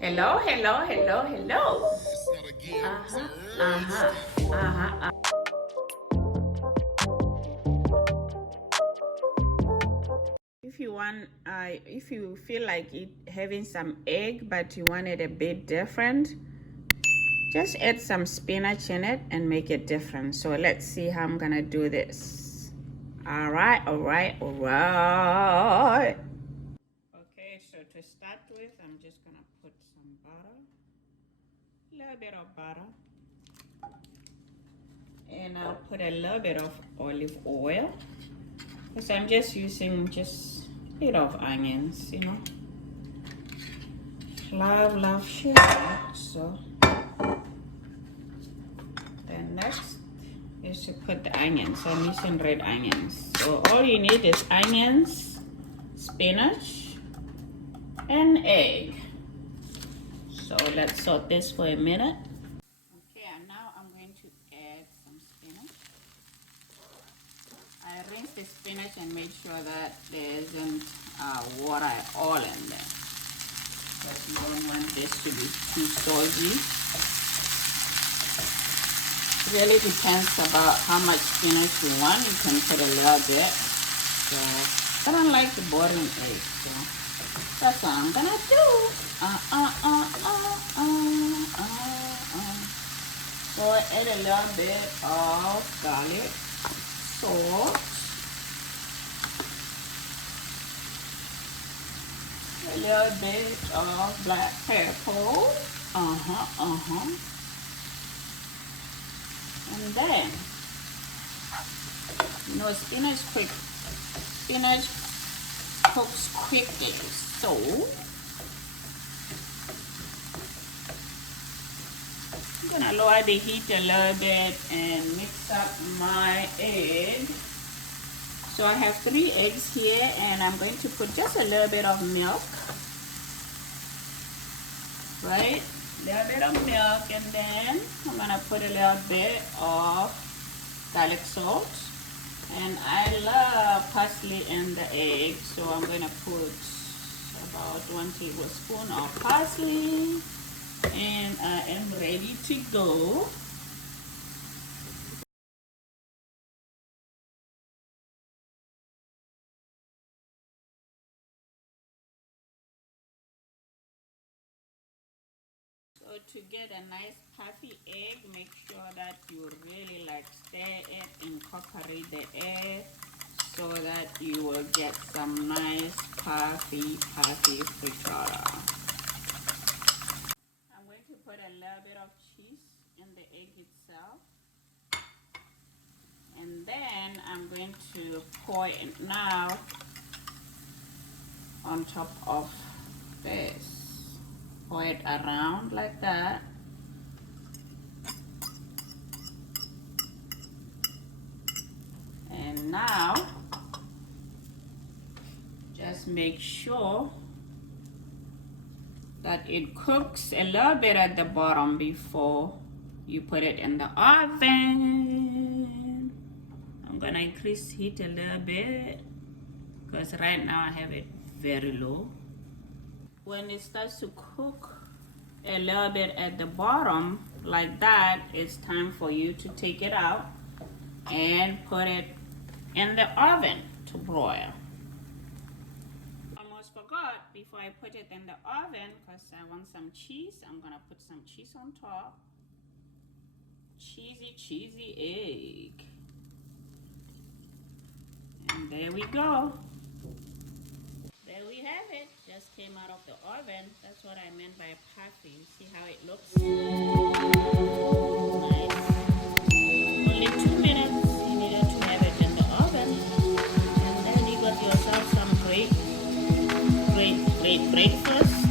Hello, hello, hello, hello. If you want, if you feel like having some egg, but you want it a bit different, just add some spinach in it and make it different. So let's see how I'm gonna do this. All right. Okay, so to start with, I'm just gonna put some butter, a little bit of butter, and I'll put a little bit of olive oil, because I'm just using just a bit of onions, you know. Love sugar. So then next is to put the onions. I'm using red onions. So all you need is onions, spinach, and egg. So let's salt this for a minute. Okay, and now I'm going to add some spinach. I rinse the spinach and make sure that there isn't water at all in there, because you don't want this to be too soggy. It really depends about how much spinach you want. You can put a little bit. So I don't like the boiling egg, so that's what I'm gonna do. So I add a little bit of garlic, salt, a little bit of black pepper, and then, you know, spinach cooks quickly, so I'm gonna lower the heat a little bit and mix up my egg. So I have 3 eggs here, and I'm going to put just a little bit of milk, right? A little bit of milk, and then I'm gonna put a little bit of garlic salt. And I love parsley in the egg, so I'm gonna put about 1 tablespoon of parsley, and I am ready to go. So to get a nice puffy egg, make sure that you really stir it, incorporate the egg, so that you will get some nice puffy frittata. I'm going to put a little bit of cheese in the egg itself, and then I'm going to pour it now on top of this. Pour it around like that. And now just make sure that it cooks a little bit at the bottom before you put it in the oven. I'm gonna increase heat a little bit, because right now I have it very low. When it starts to cook a little bit at the bottom like that, it's time for you to take it out and put it in the oven to broil. Almost forgot, before I put it in the oven, because I want some cheese, I'm gonna put some cheese on top. Cheesy egg. And there we go. There we have it. Just came out of the oven. That's what I meant by puffy. See how it looks? Nice. Only 2 minutes you needed to have it in the oven. And then you got yourself some great breakfast.